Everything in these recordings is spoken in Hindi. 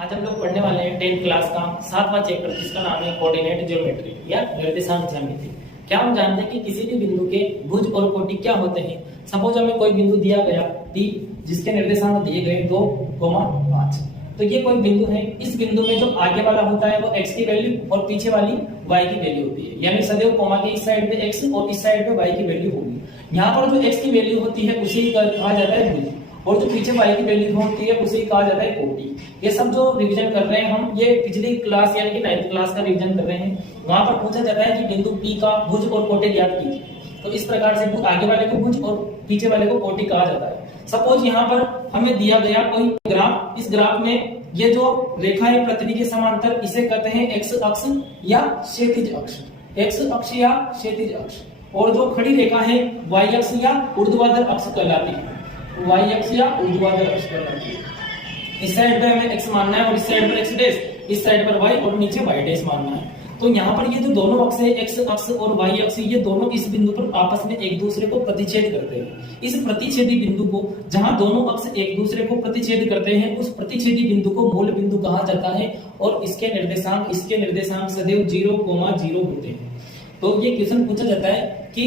आज हम लोग पढ़ने वाले हैं 10th क्लास का 7वां चैप्टर जिसका नाम है कोऑर्डिनेट ज्योमेट्री या निर्देशांक ज्यामिति। क्या हम जानते हैं कि किसी भी बिंदु के भुज और कोटि क्या होते हैं। सपोज हमें कोई बिंदु दिया गया P जिसके निर्देशांक दिए गए 2, 5। तो ये कोई बिंदु है। इस बिंदु में जो आगे वाला होता है वो x की वैल्यू और पीछे वाली y की वैल्यू होती है, यानी सदैव कोमा के इस साइड पे x और इस साइड पे y की वैल्यू होगी। यहाँ पर जो x की वैल्यू होती है उसे कहा जाता है भुज और जो पीछे y की वैल्यू होती है उसे कहा जाता है कोटि। ये सब जो रिवीजन कर रहे हैं हम, ये पिछली क्लास यानी कि 9th क्लास का रिवीजन कर रहे हैं। वहां पर पूछा जाता है कि बिंदु P का भुज और कोटि ज्ञात कीजिए। तो इस प्रकार से आगे वाले को भुज और पीछे वाले को कोटि कहा जाता है। सपोज यहाँ पर हमें दिया गया कोई ग्राफ, इस ग्राफ में ये जो रेखा है पृथ्वी के समांतर इसे कहते हैं एक्स अक्ष या क्षैतिज अक्ष, एक्स अक्ष या क्षैतिज अक्ष। और जो खड़ी रेखा है y अक्ष या ऊर्ध्वाधर अक्ष कहलाती है, y अक्ष या ऊर्ध्वाधर अक्ष कहलाती है। इस साइड पे हमें x मानना है और इस साइड पर x डैश, इस साइड पर y और नीचे y डैश मानना है। तो यहाँ पर ये जो दोनों अक्ष है x अक्ष और y अक्ष, ये दोनों इस बिंदु पर आपस में एक दूसरे को प्रतिच्छेद करते हैं। इस प्रतिच्छेदी बिंदु को, जहाँ दोनों अक्ष एक दूसरे को प्रतिच्छेद करते हैं, उस प्रतिच्छेदी बिंदु को मूल बिंदु कहा जाता है और इसके निर्देशांक सदैव 0,0 होते हैं। तो ये क्वेश्चन पूछा जाता है कि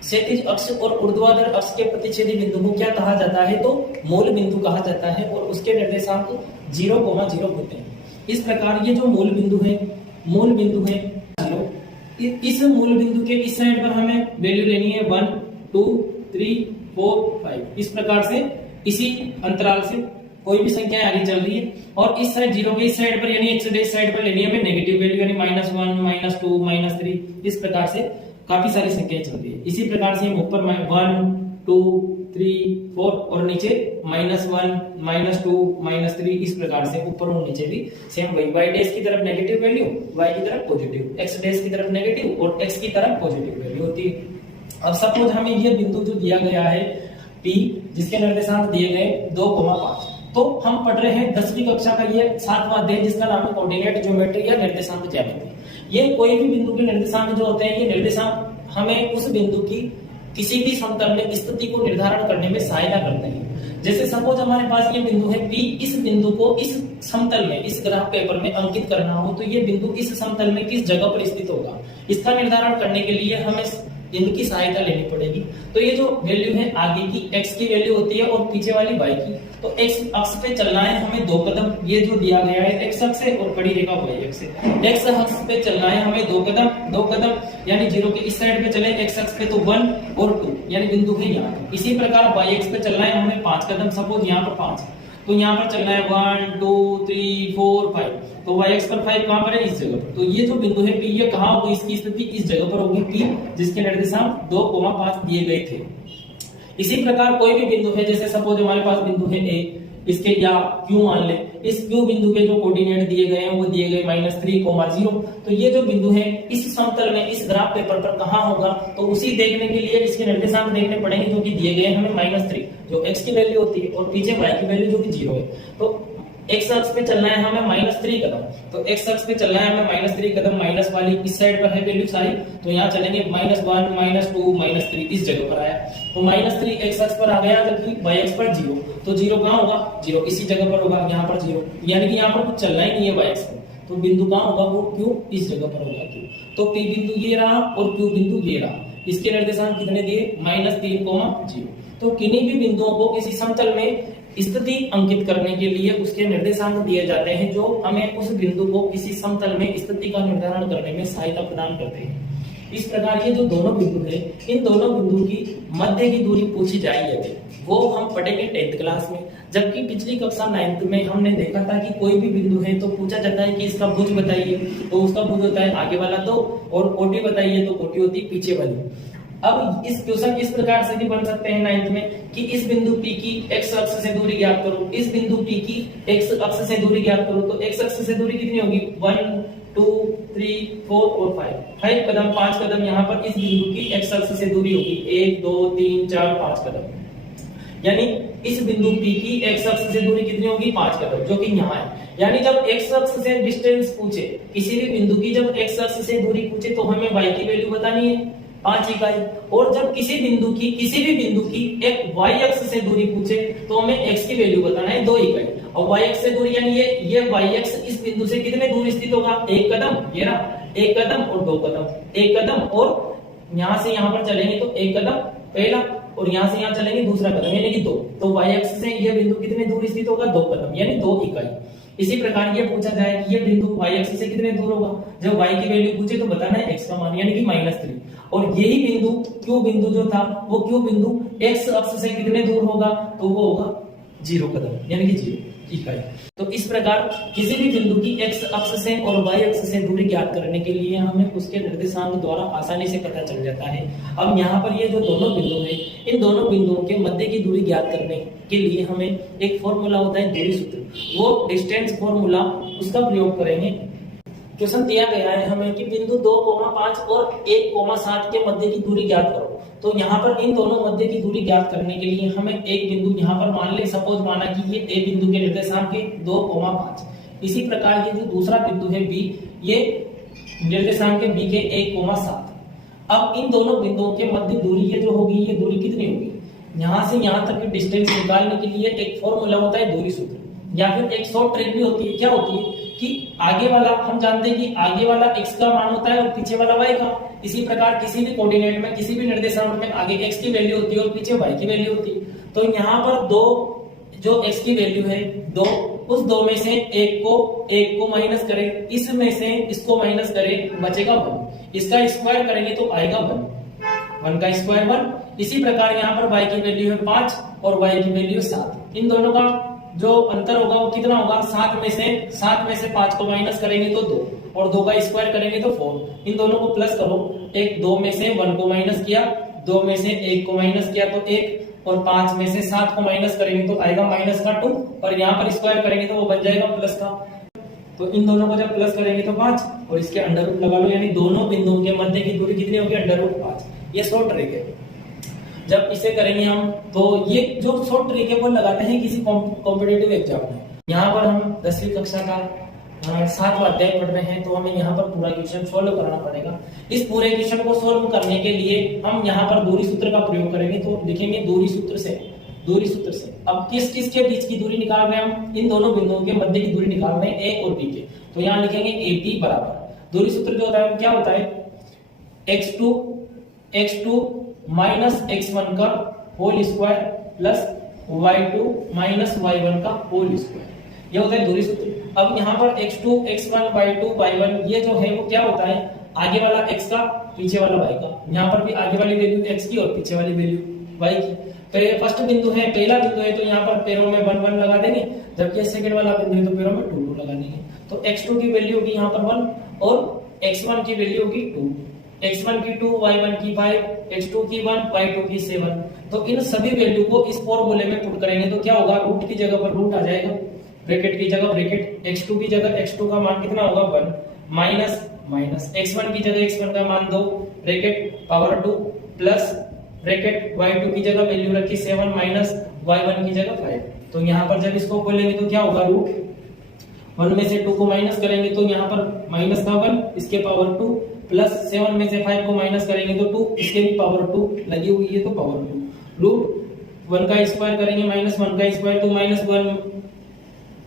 क्षैतिज अक्ष और ऊर्ध्वाधर अक्ष के प्रतिच्छेदी बिंदु को क्या कहा जाता है, तो मूल बिंदु कहा जाता है और उसके निर्देशांक 0,0 होते हैं। इस प्रकार ये जो मूल बिंदु है 0। इस मूल बिंदु के इस साइड पर हमें वैल्यू लेनी है 1, 2, 3, 4, 5। इस प्रकार से इसी अंतराल से कोई भी संख्या आगे चल रही है और इस साइड 0 के इस साइड पर यानी x डैश साइड पर लेनी है हमें नेगेटिव वैल्यू यानी -1, -2, -3। इस प्रकार से काफी सारी संख्याएं चल रही है। इसी प्रकार से हम ऊपर 1, 2, 3, 4 और नीचे -1, -2, -3। इस प्रकार से ऊपर और नीचे भी सेम वही, y डैश की तरफ नेगेटिव वैल्यू, y की तरफ पॉजिटिव, x डैश की तरफ नेगेटिव और x की तरफ पॉजिटिव वैल्यू होती है। अब सपोज हमें ये बिंदु जो दिया गया है P जिसके निर्देशांक दिए गए 2, 5। तो हम पढ़ रहे हैं 10वीं कक्षा का ये 7वां अध्याय जिसका नाम है कोऑर्डिनेट ज्योमेट्री या निर्देशांक ज्यामिति। ये कोई भी बिंदु के निर्देशांक जो होते हैं, ये निर्देशांक हमें उस बिंदु की किसी भी समतल में स्थिति को निर्धारण करने में सहायता करते हैं। जैसे सपोज हमारे पास ये बिंदु है P, इस बिंदु को इस समतल में, इस ग्राफ पेपर में अंकित करना हो तो ये बिंदु इस समतल में किस जगह पर स्थित होगा, इसका निर्धारण करने के लिए हमें इनकी सहायता लेनी पड़ेगी। तो ये जो वैल्यू है आगे की x की वैल्यू होती है और पीछे वाली y की। तो x अक्ष पे चलना है हमें 2 कदम, ये जो दिया गया है x अक्ष से और खड़ी रेखा y अक्ष से। x अक्ष पे चलना है हमें 2 कदम यानी 0 के इस साइड पे चले x अक्ष पे तो 1 और 2 यानी बिंदु है यहाँ। इसी प्रकार y अक्ष पे चलना है हमें 5 कदम, सपोज यहाँ पर 5, तो यहाँ पर चलना है 1, 2, 3, 4, 5। तो y अक्ष पर 5 कहाँ पर है, इस जगह पर। तो ये जो बिंदु है P, ये कहाँ होगी, इसकी स्थिति इस जगह पर होगी P जिसके निर्देशांक 2, 5 दिए गए थे। इसी प्रकार कोई भी बिंदु है, जैसे सपोज हमारे पास बिंदु है A, इसके या Q मान ले, इस Q बिंदु के जो कोऑर्डिनेट दिए गए हैं वो दिए गए -3,0। तो ये जो बिंदु है इस समतल में, इस ग्राफ पेपर पर कहाँ होगा, तो उसी देखने के लिए इसके निर्देशांक देखने पड़ेंगे जो कि दिए गए हमें -3 जो x की वैल्यू होती है और पीछे y की वैल्यू जो कि 0 है। तो x अक्ष पे चलना है हमें -3 कदम, तो x अक्ष पे चलना है हमें -3 कदम, माइनस वाली इस साइड पर है वैल्यू सारी, तो यहाँ चलेंगे -1, -2, -3 इस जगह पर आया। तो -3 x अक्ष पर आ गया जबकि y अक्ष पर 0, तो 0 कहाँ होगा, 0 इसी जगह पर होगा, यहाँ पर 0, यानी कि यहाँ पर कुछ चलना ही नहीं है y अक्ष पर। तो बिंदु कहाँ होगा, वो Q इस जगह पर होगा Q। तो P बिंदु ये रहा और Q बिंदु ये रहा। इसके निर्देशांक कितने दिए, -3,0। तो किन्हीं भी बिंदुओं को किसी समतल में स्थिति अंकित करने के लिए उसके निर्देशांक दिए जाते हैं जो हमें उस बिंदु को किसी समतल में स्थिति का निर्धारण करने में सहायता प्रदान करते हैं। इस प्रकार ये जो दोनों बिंदु है, इन दोनों बिंदु की मध्य की दूरी पूछी जाएगी, वो हम पढ़ेंगे 10th क्लास में। जबकि पिछली कक्षा 9th में हमने देखा था कि कोई भी बिंदु है तो पूछा जाता है कि इसका भुज बताइए, तो उसका भुज होता है आगे वाला 2 और कोटि बताइए तो कोटि होती है पीछे वाली। अब इस क्वेश्चन इस प्रकार से भी बन सकते हैं 9th में कि इस बिंदु P की x अक्ष से दूरी ज्ञात करो, इस बिंदु P की x अक्ष से दूरी ज्ञात करो। तो x अक्ष से दूरी कितनी होगी, 1, 2, 3, 4 और 5 कदम, 5 कदम यहाँ पर इस बिंदु की x अक्ष से दूरी होगी, 1, 2, 3, 4, 5 कदम। यानी इस बिंदु P की x अक्ष से दूरी कितनी होगी, 5 कदम, जो कि यहाँ है। यानी जब x अक्ष से डिस्टेंस पूछे, किसी भी बिंदु की जब x अक्ष से दूरी पूछे तो हमें y की वैल्यू बतानी है 5 इकाई, और जब किसी भी बिंदु की एक y अक्ष से दूरी पूछे तो हमें x की वैल्यू बताना है 2 इकाई। और y अक्ष से दूरी यानी ये y अक्ष इस बिंदु से कितने दूर स्थित होगा, एक कदम, ये ना, एक कदम और दो कदम, एक कदम और यहां से यहां पर चलेंगे तो एक कदम पहला और यहां से यहां चलेंगे दूसरा कदम यानी कि दो, तो y अक्ष से यह बिंदु कितने दूर स्थित होगा, दो कदम यानी 2 इकाई। इसी प्रकार ये पूछा जाए कि ये बिंदु y अक्ष से कितने दूर होगा, जब y की वैल्यू पूछे तो बताना है x का मान यानी कि -3, और यही बिंदु q बिंदु जो था वो q बिंदु x अक्ष से कितने दूर होगा, तो वो होगा 0 कदम यानी कि 0 इकाई। तो इस प्रकार किसी भी बिंदु की x अक्ष से और y अक्ष से दूरी ज्ञात करने के लिए हमें उसके निर्देशांक द्वारा आसानी से पता चल जाता है। अब यहाँ पर ये जो दोनों बिंदु हैं, इन दोनों बिंदुओं के मध्य की दूरी ज्ञात करने के लिए हमें एक फॉर्मूला होता है दूरी सूत्र, वो डिस्टेंस फॉर्मूला, उसका प्रयोग करेंगे। क्वेश्चन दिया गया है हमें कि बिंदु 2,5 और 1,7 के मध्य की दूरी ज्ञात करो। तो यहाँ पर इन दोनों मध्य की दूरी ज्ञात करने के लिए हमें एक बिंदु यहाँ पर मान ले, सपोज माना कि ये ए बिंदु के निर्देशांक है 2,5। इसी प्रकार ये जो दूसरा बिंदु है बी, ये निर्देशांक है बी के 1,7। अब इन दोनों बिंदुओं के मध्य दूरी ये जो होगी, ये दूरी कितनी होगी, यहाँ से यहाँ तक की डिस्टेंस निकालने के लिए एक फॉर्मूला होता है दूरी सूत्र, या फिर एक शॉर्ट ट्रिक भी होती है। क्या होती है कि आगे वाला हम जानते हैं कि आगे वाला x का मान होता है और पीछे वाला y का। इसी प्रकार किसी भी कोऑर्डिनेट में, किसी भी निर्देशांक में आगे x की वैल्यू होती है और पीछे y की वैल्यू होती है। तो यहाँ पर दो जो x की वैल्यू है 2, उस 2 में से एक को माइनस करें, इसमें से इसको माइनस करें, बचेगा 1। इसका स्क्वायर करेंगे तो आएगा 1 का स्क्वायर 1। इसी प्रकार यहाँ पर y की वैल्यू है 5 और y की वैल्यू 7। इन दोनों का जो अंतर होगा वो कितना होगा, 7 में से 5 को माइनस करेंगे तो 2 और 2 का स्क्वायर करेंगे तो 4। इन दोनों को प्लस करो, एक 2 में से 1 को माइनस किया, 2 में से 1 को माइनस किया तो 1, और 5 में से 7 को माइनस करेंगे तो आएगा -2, और यहाँ पर स्क्वायर करेंगे तो वो बन जाएगा प्लस का। तो इन दोनों को जब प्लस करेंगे तो 5 और इसके अंडर रूट लगा लो, यानी दोनों बिंदुओं के मध्य की दूरी कितनी होगी, √5। ये शॉर्ट ट्रिक है। जब इसे करेंगे हम तो ये जो शॉर्ट ट्रिक है वो लगाते हैं किसी कॉम्पिटिटिव एग्जाम में। यहाँ पर हम 10वीं कक्षा का 7वां अध्याय पढ़ रहे हैं, तो हमें यहाँ पर पूरा क्वेश्चन सोल्व करना पड़ेगा। इस पूरे क्वेश्चन को सोल्व करने के लिए हम यहाँ पर दूरी सूत्र का प्रयोग करेंगे। तो लिखेंगे दूरी सूत्र से अब किस के बीच की दूरी निकाल रहे हैं हम, इन दोनों बिंदुओं के मध्य की दूरी निकाल रहे हैं ए और बी के। तो यहाँ लिखेंगे AP बराबर दूरी सूत्र जो होता है क्या होता है, x2 माइनस x1 का whole square plus y2 minus y1 का होल स्क्वायर, ये होता है दूरी सूत्र। अब यहाँ पर x2 x1 y2 y1 ये जो है वो क्या होता है, आगे वाला x का पीछे वाला y का। यहाँ पर भी आगे वाली वैल्यू x की और पीछे वाली वैल्यू y की। फर्स्ट बिंदु है, पहला बिंदु है, तो यहाँ पर पैरों में 1 1 लगा देंगे, जबकि सेकंड वाला बिंदु है तो पैरों में 2 2 लगा देंगे। तो x2 की वैल्यू होगी यहाँ पर 1 और x1 की वैल्यू होगी 2, x1 की 2, y1 की 5, x2 की 1, y2 की 7। तो इन सभी वैल्यू को इस फॉर्मूले में पुट करेंगे तो क्या होगा, रूट की जगह पर रूट आ जाएगा, ब्रैकेट की जगह ब्रैकेट, x2 की जगह x2 का मान कितना होगा 1 माइनस x1 की जगह x1 का मान 2 bracket power 2 plus bracket y2 की जगह वैल्यू रखी 7 माइनस y1 की जगह 5। तो यहाँ पर जब इसको खोलेंगे तो क्या होगा, रूट 1 में से 2 को माइनस करेंगे तो यहाँ पर माइनस का 1 इसके पावर 2 प्लस 7 में से 5 को माइनस करेंगे तो 2 इसके भी पावर 2 लगी हुई है तो पावर 2। रूट 1 का स्क्वायर करेंगे माइनस 1 का स्क्वायर तो -1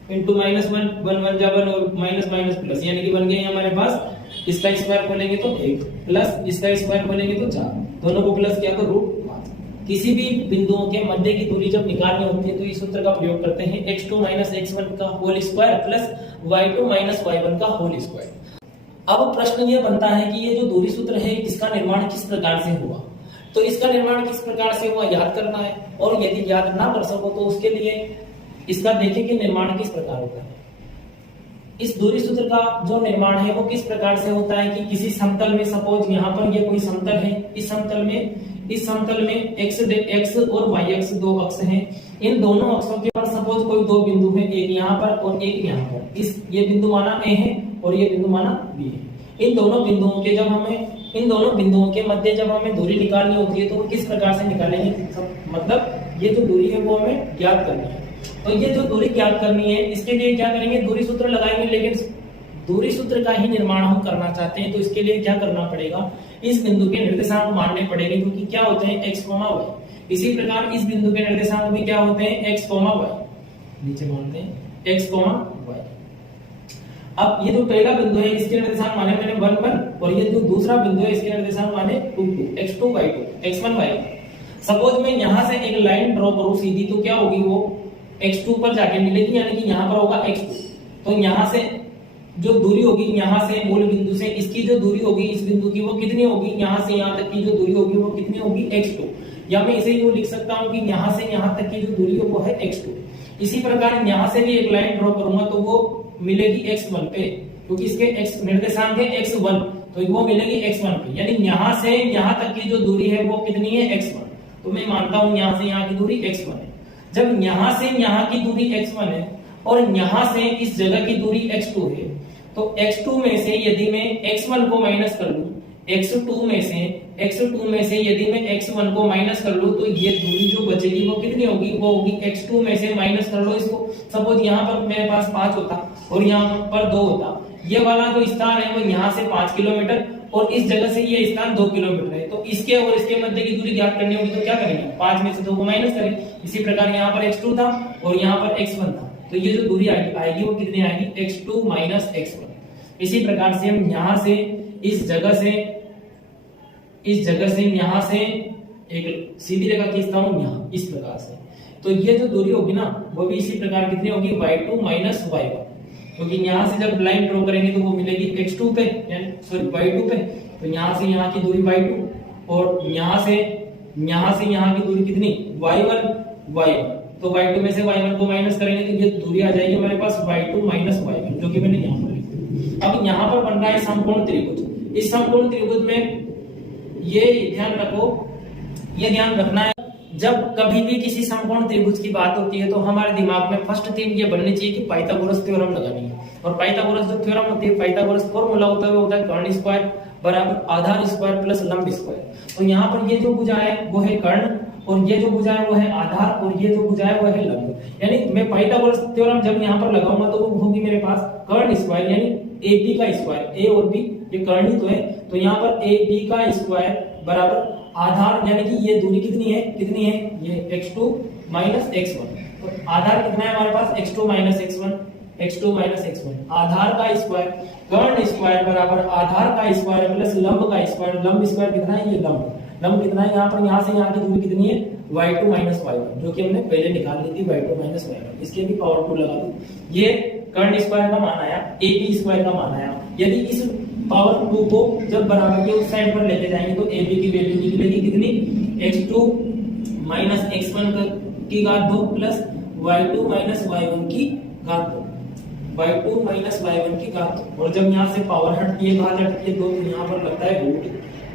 इंटू -1 1 1 जा 1 और माइनस माइनस प्लस, यानी कि बन गए हमारे पास। इसका स्क्वायर खोलेंगे तो 1 प्लस इसका स्क्वायर खोलेंगे तो 4, दोनों को प्लस किया तो √5। किसी भी बिंदुओं के मध्य की दूरी जब निकालनी होती है तो इस सूत्र का प्रयोग करते हैं, x2 माइनस x1 का whole square plus y2 minus y1 का होल स्क्वायर। अब प्रश्न ये बनता है कि ये जो दूरी सूत्र है इसका निर्माण किस प्रकार से हुआ। तो इसका निर्माण किस प्रकार से हुआ याद करना है, और यदि याद ना कर सको तो उसके लिए इसका देखें कि निर्माण किस प्रकार होता है। इस दूरी सूत्र का जो निर्माण है वो किस प्रकार से होता है कि किसी समतल में, सपोज यहाँ पर ये कोई समतल है, इस समतल में x और y अक्ष दो अक्ष हैं। इन दोनों अक्षों के पर सपोज कोई दो बिंदु है, एक यहाँ पर और एक यहाँ पर। ये बिंदु माना A है और ये बिंदु माना B है। इन दोनों बिंदुओं के मध्य जब हमें दूरी निकालनी होती है तो किस प्रकार से निकालेंगे, मतलब ये जो दूरी है वो हमें ज्ञात करनी है। तो ये जो दूरी ज्ञात करनी है इसके लिए क्या करेंगे, दूरी सूत्र लगाएंगे। लेकिन दूरी सूत्र का ही निर्माण हम करना चाहते हैं तो इसके लिए क्या करना पड़ेगा, इस बिंदु के निर्देशांक मानने पड़ेंगे, क्योंकि क्या होते हैं x, y। इसी प्रकार इस बिंदु के निर्देशांक भी क्या होते हैं x, y। नीचे मानते हैं x, y। अब ये जो पहला बिंदु है इसके निर्देशांक माने मैंने 1 1 और ये जो दूसरा बिंदु है इसके निर्देशांक माने 2 2, x2 y2, x1 y1। Suppose मैं यहां से एक लाइन ड्रॉ करूं सीधी, तो क्या होगी वो x2 पर जाके मिलेगी, यानी कि यहां पर होगा x2। तो यहां से जो दूरी होगी यहां से मूल बिंदु से इसकी जो दूरी होगी इस बिंदु की वो कितनी होगी, यहां से यहां तक की जो दूरी होगी वो कितनी होगी, x2। या मैं इसे यूं लिख सकता हूं कि यहां से यहां तक की जो दूरी है वो है x2। इसी प्रकार यहां से भी एक लाइन ड्रॉ करूंगा तो वो मिलेगी x1 पे, क्योंकि इसके x निर्देशांक है x1, तो वो मिलेगी x1 पे। यानी यहां से यहां तक की जो दूरी है वो कितनी है, x1। तो मैं मानता हूं यहां से यहां की दूरी x1 है। जब यहां से यहां की दूरी x1 है और यहां से इस जगह की दूरी x2 है, तो x2 में से यदि मैं x1 को माइनस कर लूं, x2 में से यदि मैं x1 को माइनस कर लूं, तो ये दूरी जो बचेगी वो कितनी होगी, वो होगी x2 में से माइनस कर लो इसको। सपोज यहां पर मेरे पास 5 होता और यहां पर 2 होता, ये वाला जो स्थान है वो यहां से 5 किलोमीटर और इस जगह से ये स्थान 2 किलोमीटर है। तो इसके और इसके मध्य की दूरी ज्ञात करनी होगी, तो क्या करेंगे, 5 में से 2 को माइनस करें। इसी प्रकार यहाँ पर x2 था और यहाँ पर x1 था, तो ये जो दूरी आएगी वो कितनी आएगी, x2 माइनस x1। इसी प्रकार से हम यहां से इस जगह से यहां से एक सीधी रेखा खींचता हूं यहां इस प्रकार से, तो ये जो दूरी होगी ना वो भी इसी प्रकार कितनी होगी, y2 माइनस y1। क्योंकि यहां से जब लाइन ड्रॉ करेंगे तो वो मिलेगी x2 पे, सॉरी y2 पे। तो यहां से यहां की दूरी y2 और यहां से यहां की दूरी कितनी, y1। तो y2 में से y1 को माइनस करेंगे तो ये दूरी आ जाएगी हमारे पास y2 माइनस y1, जो कि मैंने यहां पर लिख दिया। अब यहां पर बन रहा है समकोण त्रिभुज। इस समकोण त्रिभुज में ये ध्यान रखना है, जब कभी भी किसी समकोण त्रिभुज की बात होती है तो हमारे दिमाग में फर्स्ट थीम ये बननी चाहिए कि पाइथागोरस थ्योरम लगानी है। और पाइथागोरस जो थ्योरम होती है, पाइथागोरस फॉर्मूला होता है कर्ण स्क्वायर बराबर आधार स्क्वायर प्लस लंब स्क्वायर। तो यहाँ पर ये जो भुजा है वो है कर्ण और ये जो भुजा है वो है आधार और ये जो भुजा है वो है लंब। यानी मैं पाइथागोरस थ्योरम जब यहाँ पर लगाऊंगा तो वो होगी मेरे पास कर्ण स्क्वायर, यानी ए बी का स्क्वायर, ए और बी ये कर्ण ही तो है, तो यहाँ पर ए बी का स्क्वायर बराबर आधार, यानी कि ये दूरी कितनी है ये x2 माइनस x1। तो आधार कितना है हमारे पास, x2 माइनस x1, आधार का स्क्वायर कर्ण स्क्वायर बराबर आधार का स्क्वायर प्लस लंब का स्क्वायर। लंब स्क्वायर कितना है, ये लंब कितना है, यहाँ पर यहाँ से यहाँ की दूरी कितनी है, y2 माइनस y1, जो कि हमने पहले निकाल ली थी y2 माइनस y1। इसके भी पावर 2 लगा दो, ये कर्ण स्क्वायर का मान आया, ab स्क्वायर का मान आया। यदि इस पावर 2 को जब बराबर के उस साइड पर लेके जाएंगे तो ab की वैल्यू निकलेगी कितनी, x2 माइनस x1 की घात 2 प्लस y2 माइनस y1 की घात 2, y2 माइनस y1 की घात 2। और जब यहाँ से पावर हटती है, घात हटती है 2, तो यहाँ पर लगता है रूट,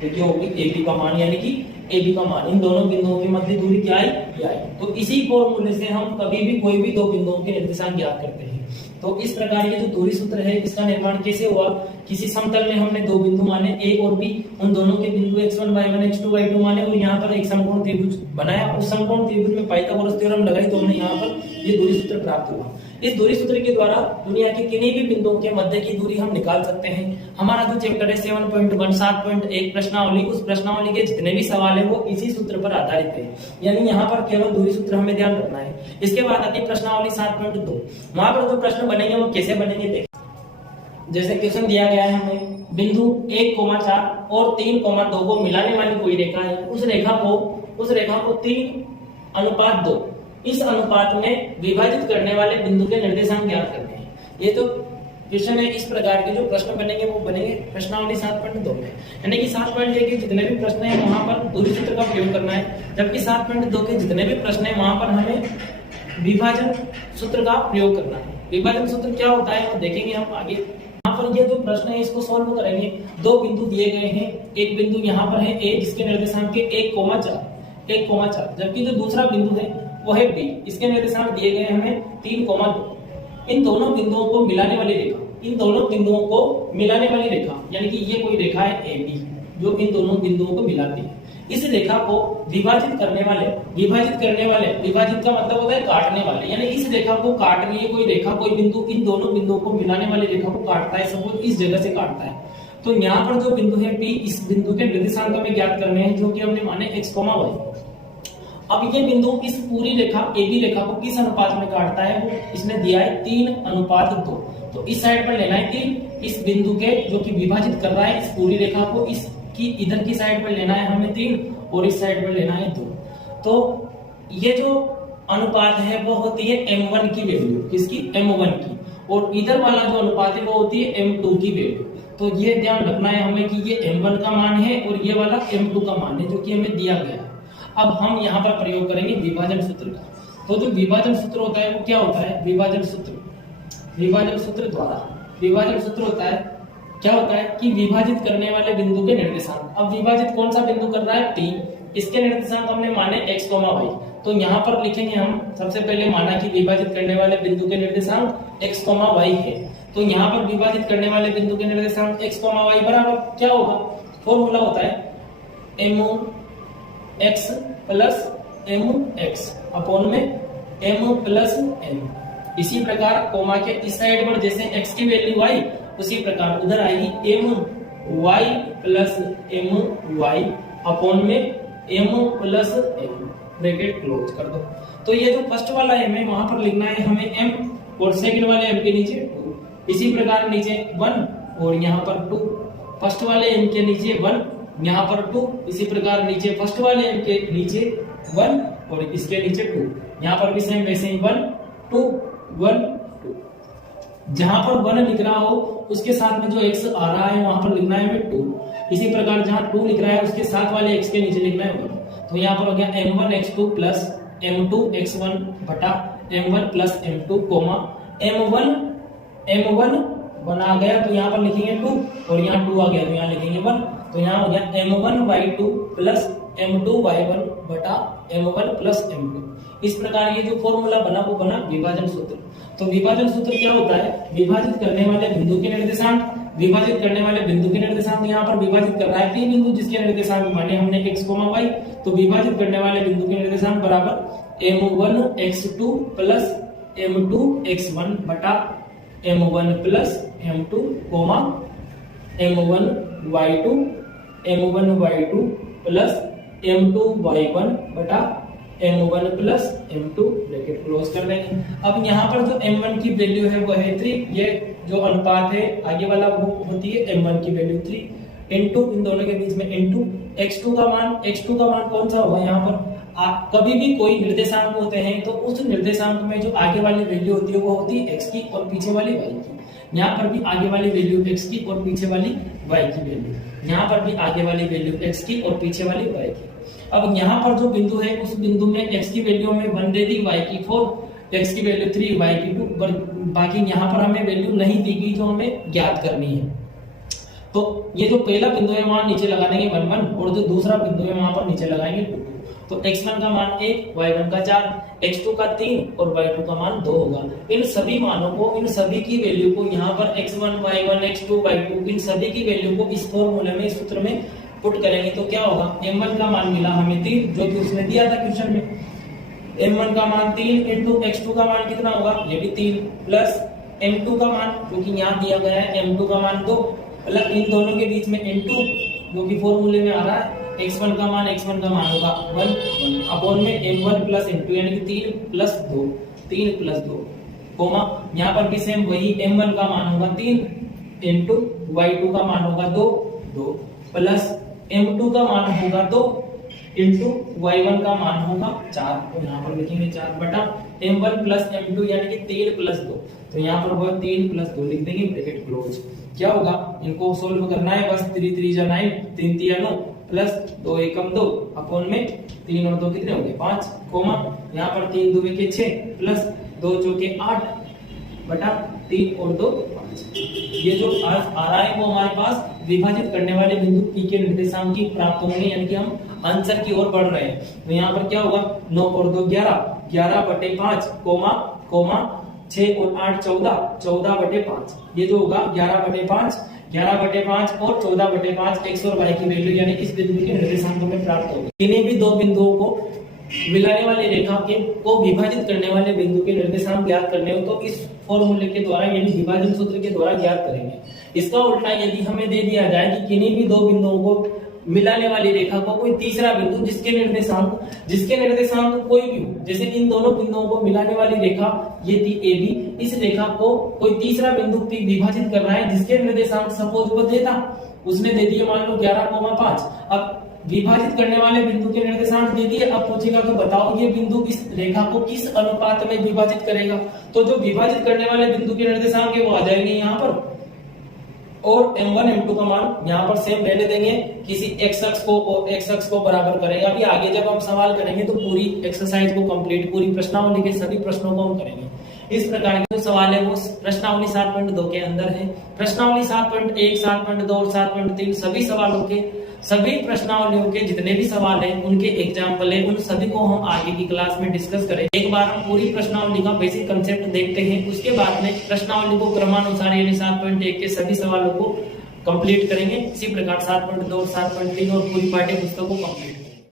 तो क्या होगी ab का मान, यानी कि ab का मान। इन दोनों बिंदुओं के मध्य दूरी क्या आई, ये आई। तो इसी फॉर्मूले से हम कभी भी कोई भी दो बिंदुओं के निर्देशांक ज्ञात करते हैं। तो इस प्रकार ये जो दूरी सूत्र है इसका निर्माण कैसे हुआ, किसी समतल में हमने दो बिंदु माने a और b, उन दोनों के बिंदु x1 y1 x2 y2 माने और यहाँ पर एक समकोण त्रिभुज बनाया। उस समकोण त्रिभुज में पाइथागोरस थ्योरम लगाई तो हमने यहाँ पर ये दूरी सूत्र प्राप्त हुआ। इस दूरी सूत्र के द्वारा दुनिया के किसी भी बिंदुओं के मध्य की दूरी हम निकाल सकते हैं। हमारा जो चैप्टर है 7.1 7.1 प्रश्नावली, उस प्रश्नावली के जितने भी सवाल है वो इसी सूत्र पर आधारित है, यानी यहाँ पर केवल दूरी सूत्र हमें ध्यान रखना है। इसके बाद आती है प्रश्नावली 7.2, वहां पर जो प्रश्न बनेंगे वो कैसे बनेंगे देखें। जैसे क्वेश्चन दिया गया है हमें, बिंदु 1,4 और 3,2 को मिलाने वाली कोई रेखा है, उस रेखा को 3:2 इस अनुपात में विभाजित करने वाले बिंदु के निर्देशांक ज्ञात करने हैं। ये तो क्वेश्चन है। इस प्रकार के जो प्रश्न बनेंगे वो बनेंगे प्रश्नावली 7.2 में, यानी कि 7.1 के जितने भी प्रश्न है वहां पर दूरी सूत्र का प्रयोग करना है, जबकि 7.2 के जितने भी प्रश्न है वहां पर हमें विभाजन सूत्र का प्रयोग करना है। विभाजन सूत्र क्या होता है वो देखेंगे हम आगे। यहाँ पर ये जो प्रश्न है इसको सॉल्व करेंगे। दो बिंदु दिए गए हैं, एक बिंदु यहाँ पर है a जिसके निर्देशांक है 1,4, जबकि जो दूसरा बिंदु है वो है b, इसके निर्देशांक दिए गए हमें 3,2। इन दोनों बिंदुओं को मिलाने वाली रेखा, यानी कि ये कोई रेखा है AB जो इन दोनों बिंदुओं को मिलाती है। इस रेखा को विभाजित करने वाले, विभाजित का मतलब होता है काटने वाले, यानी इस रेखा को काटनी है कोई रेखा, कोई बिंदु इन दोनों बिंदुओं को मिलाने वाली रेखा को काटता है, सपोज इस जगह से काटता है। तो यहाँ पर जो बिंदु है P, इस बिंदु के निर्देशांक हमें ज्ञात करने हैं जो कि हमने माने x, y। अब ये बिंदु इस पूरी रेखा AB रेखा को किस अनुपात में काटता है, वो इसने दिया है 3:2। तो इस साइड पर लेना है 3, इस बिंदु के जो कि विभाजित कर रहा है इस पूरी रेखा को, इसकी इधर की साइड पर लेना है हमें 3 और इस साइड पर लेना है 2। तो ये जो अनुपात है वो होती है M1 की वैल्यू, किसकी, M1 की, और इधर वाला जो अनुपात है वो होती है M2 की वैल्यू। तो ये ध्यान रखना है हमें कि ये M1 का मान है और ये वाला M2 का मान है जो कि हमें दिया गया है। अब हम यहाँ पर प्रयोग करेंगे विभाजन सूत्र का। तो जो विभाजन सूत्र होता है वो क्या होता है, विभाजन सूत्र होता है, क्या होता है कि विभाजित करने वाले बिंदु के निर्देशांक। अब विभाजित कौन सा बिंदु कर रहा है, T, इसके निर्देशांक हमने माने x, y। तो यहाँ पर लिखेंगे हम सबसे पहले माना कि विभाजित करने वाले बिंदु के निर्देशांक x, y है। तो यहाँ पर विभाजित करने वाले बिंदु के निर्देशांक x, y बराबर क्या होगा, फॉर्मूला होता है mx प्लस mx अपॉन में m प्लस m। इसी प्रकार कोमा के इस साइड पर जैसे x की वैल्यू y, उसी प्रकार उधर आएगी my प्लस my अपॉन में m plus m, bracket close कर दो। तो ये जो फर्स्ट वाला m है वहां पर लिखना है हमें m और सेकंड वाले m के नीचे 2। इसी प्रकार नीचे 1 और यहाँ पर 2, फर्स्ट वाले m के नीचे 1, यहाँ पर 2। इसी प्रकार नीचे फर्स्ट वाले m के नीचे 1 और इसके नीचे 2। यहाँ पर भी सेम वैसे ही 1 2 1 2। जहां पर 1 लिख रहा हो उसके साथ में जो x आ रहा है वहां पर लिखना है हमें 2। इसी प्रकार जहां 2 लिख रहा है उसके साथ वाले x के नीचे लिखना है 1। तो यहाँ पर हो गया m1 x2 plus m2 x1 बटा m1 plus m2 coma m1 1 आ गया तो यहाँ पर लिखेंगे 2 और यहाँ 2 आ गया तो यहाँ लिखेंगे 1। तो यहाँ हो गया m1 y2 plus m2 y1 बटा m1 प्लस m2। इस प्रकार ये जो फॉर्मूला बना वो बना विभाजन सूत्र। तो विभाजन सूत्र क्या होता है, विभाजित करने वाले बिंदु के निर्देशांक, विभाजित करने वाले बिंदु के निर्देशांक। यहाँ पर विभाजित कर रहा है P बिंदु जिसके निर्देशांक माने हमने x, y। तो विभाजित करने वाले बिंदु के निर्देशांक बराबर m1 x2 plus m2 x1 बटा m1 plus m2 coma m1 y2 plus m2 y1 बटा m1 plus m2, bracket close कर देंगे। अब यहाँ पर जो m1 की वैल्यू है वो है 3। ये जो अनुपात है आगे वाला वो होती है m1 की वैल्यू 3 इनटू इन दोनों के बीच में इनटू x2 का मान कौन सा होगा, यहाँ पर कभी भी कोई निर्देशांक होते हैं तो उस निर्देशांक में जो आगे वाली वैल्यू होती है वो होती है x की और पीछे वाली y की। यहाँ पर भी आगे वाली वैल्यू x की और पीछे वाली y की वैल्यू, यहाँ पर भी आगे वाली वैल्यू x की और पीछे वाली y की। अब यहाँ पर जो बिंदु है उस बिंदु में x की वैल्यू हमें 1 दे दी, y की 4, x की वैल्यू 3, y की 2, बाकी यहाँ पर हमें वैल्यू नहीं दी गई जो हमें ज्ञात करनी है। तो ये जो पहला बिंदु है वहां नीचे लगा देंगे 1 1 और जो दूसरा बिंदु है वहां पर नीचे लगाएंगे 2 2। तो x1 का मान 1, y1 का 4, x2 का 3 और y2 का मान 2 होगा। इन सभी मानों को, इन सभी की वैल्यू को यहाँ पर x1 y1 x2 y2 इन सभी की वैल्यू को इस फॉर्मूले में, इस सूत्र में पुट करेंगे तो क्या होगा, m1 का मान मिला हमें 3 जो कि उसने दिया था क्वेश्चन में। m1 का मान 3 इनटू x2 का मान कितना होगा, ये भी 3 प्लस m2 का मान जो कि यहाँ दिया गया है m2 का मान 2 प्लस इन दोनों के बीच में n2 जो कि फॉर्मूले में आ रहा है x1 का मान होगा 1 1 अपॉन में m1 प्लस m2 यानी कि 3 प्लस 2 कोमा यहाँ पर भी सेम वही m1 का मान होगा 3 इनटू y2 का मान होगा 2 प्लस m2 का मान होगा 2 इनटू y1 का मान होगा 4। तो यहाँ पर लिखेंगे 4 बटा m1 प्लस m2 यानी कि 3 प्लस 2। तो यहाँ पर होगा 3 प्लस 2 लिख देंगे, ब्रैकेट क्लोज। क्या होगा, इनको सोल्व करना है बस। 3 3 जा 9, 3 3 9 प्लस 2 एकम 2 अपॉन में 3 और 2 कितने हो गए 5 कोमा यहाँ पर 3 2 के 6 प्लस 2 चौके 8 बटा 3 और 2 5। ये जो आ रहा है वो हमारे पास विभाजित करने वाले बिंदु P के निर्देशांक की प्राप्त होंगे, यानी कि हम आंसर की ओर बढ़ रहे हैं। तो यहाँ पर क्या होगा 9 और 2 11 बटे 5 कोमा 6 और 8 14 बटे 5। ये जो होगा 11 बटे 5 और 14 बटे 5 x और y की वैल्यू यानी इस बिंदु के निर्देशांक में प्राप्त होगी। किन्हीं भी दो बिंदुओं को मिलाने वाली रेखा के को विभाजित करने वाले बिंदु के निर्देशांक ज्ञात करने हो तो इस फॉर्मूले के द्वारा यानी विभाजन सूत्र के द्वारा ज्ञात करेंगे। इसका उल्टा यदि हमें दे दिया जाए कि किन्हीं भी दो बिंदुओं को मिलाने वाली रेखा को कोई तीसरा बिंदु जिसके निर्देशांक कोई भी हो, जैसे इन दोनों बिंदुओं को मिलाने वाली रेखा ये थी AB, इस रेखा को कोई तीसरा बिंदु P विभाजित कर रहा है जिसके निर्देशांक सपोज वो देता, उसने दे दिए मान लो 11,5। अब विभाजित करने वाले बिंदु के निर्देशांक दे दिए, अब पूछेगा कि बताओ ये बिंदु इस रेखा को किस अनुपात में विभाजित करेगा, तो जो विभाजित करने वाले बिंदु के निर्देशांक है वो आ जाएंगे यहाँ पर, और m1 m2 का मान यहाँ पर सेम रहने देंगे, किसी x अक्ष को बराबर करेंगे। अभी आगे जब हम सवाल करेंगे तो पूरी एक्सरसाइज को कंप्लीट, पूरी प्रश्नावली के सभी प्रश्नों को हम करेंगे। इस प्रकार के जो सवाल है वो प्रश्नावली 7.2 के अंदर है। प्रश्नावली 7.1, 7.2 और 7.3 सभी सवालों के, सभी प्रश्नावलियों के जितने भी सवाल हैं उनके एग्जाम्पल है, उन सभी को हम आगे की क्लास में डिस्कस करेंगे। एक बार हम पूरी प्रश्नावली का बेसिक कंसेप्ट देखते हैं, उसके बाद में प्रश्नावली को क्रमानुसार यानी 7.1 के सभी सवालों को कंप्लीट करेंगे। इसी प्रकार 7.2 और 7.3 और पूरी पाठ्य पुस्तक को कंप्लीट